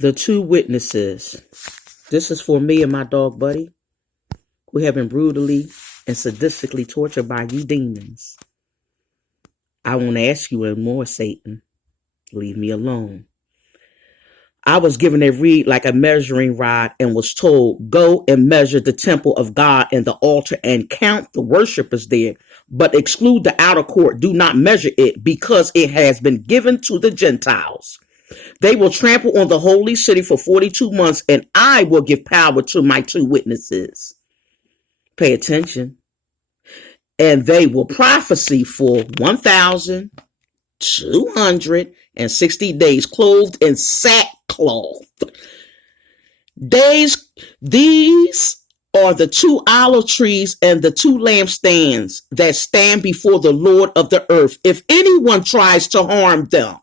The two witnesses. This is for me and my dog Buddy, who have been brutally and sadistically tortured by you demons. I won't ask you anymore, Satan. Leave me alone. I was given a reed like a measuring rod and was told, go and measure the temple of God and the altar and count the worshipers there, but exclude the outer court. Do not measure it because it has been given to the Gentiles. They will trample on the holy city for 42 months, and I will give power to my two witnesses. Pay attention. And they will prophesy for 1,260 days, clothed in sackcloth. These are the two olive trees and the two lampstands that stand before the Lord of the earth. If anyone tries to harm them,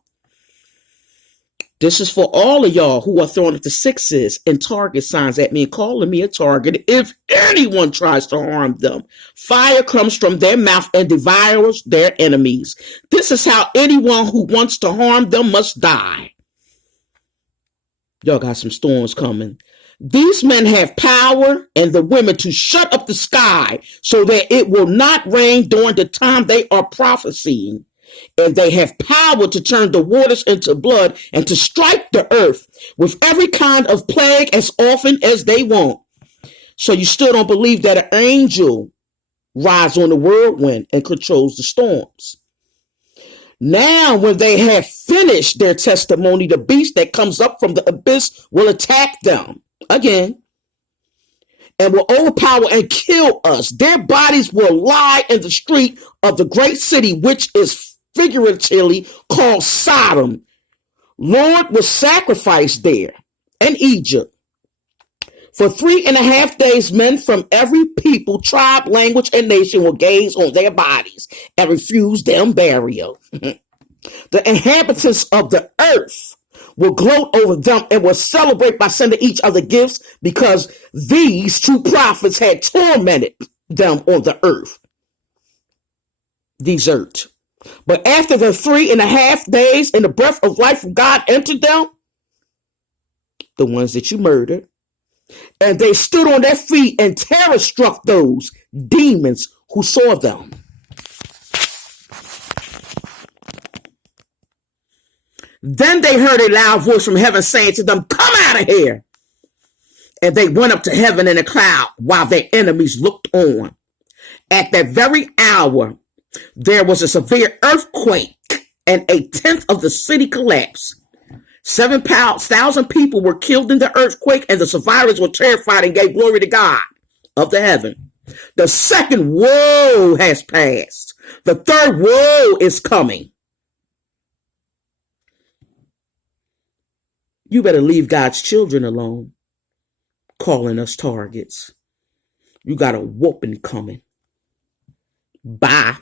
this is for all of y'all who are throwing up the sixes and target signs at me and calling me a target. If anyone tries to harm them, fire comes from their mouth and devours their enemies. This is how anyone who wants to harm them must die. Y'all got some storms coming. These men have power and the women to shut up the sky so that it will not rain during the time they are prophesying. And they have power to turn the waters into blood and to strike the earth with every kind of plague as often as they want. So you still don't believe that an angel rides on the whirlwind and controls the storms. Now, when they have finished their testimony, the beast that comes up from the abyss will attack them again and will overpower and kill us. Their bodies will lie in the street of the great city, which is figuratively called Sodom. Lord was sacrificed there in Egypt. For 3.5 days, men from every people, tribe, language, and nation will gaze on their bodies and refuse them burial. The inhabitants of the earth will gloat over them and will celebrate by sending each other gifts because these two prophets had tormented them on the earth. Desert. But after the 3.5 days and the breath of life from God entered them, the ones that you murdered, and they stood on their feet and terror struck those demons who saw them. Then they heard a loud voice from heaven saying to them, come out of here. And they went up to heaven in a cloud while their enemies looked on. At that very hour, there was a severe earthquake and 1/10 of the city collapsed. 7,000 people were killed in the earthquake, and the survivors were terrified and gave glory to God of the heaven. The second woe has passed. The third woe is coming. You better leave God's children alone, calling us targets. You got a whooping coming. Bye.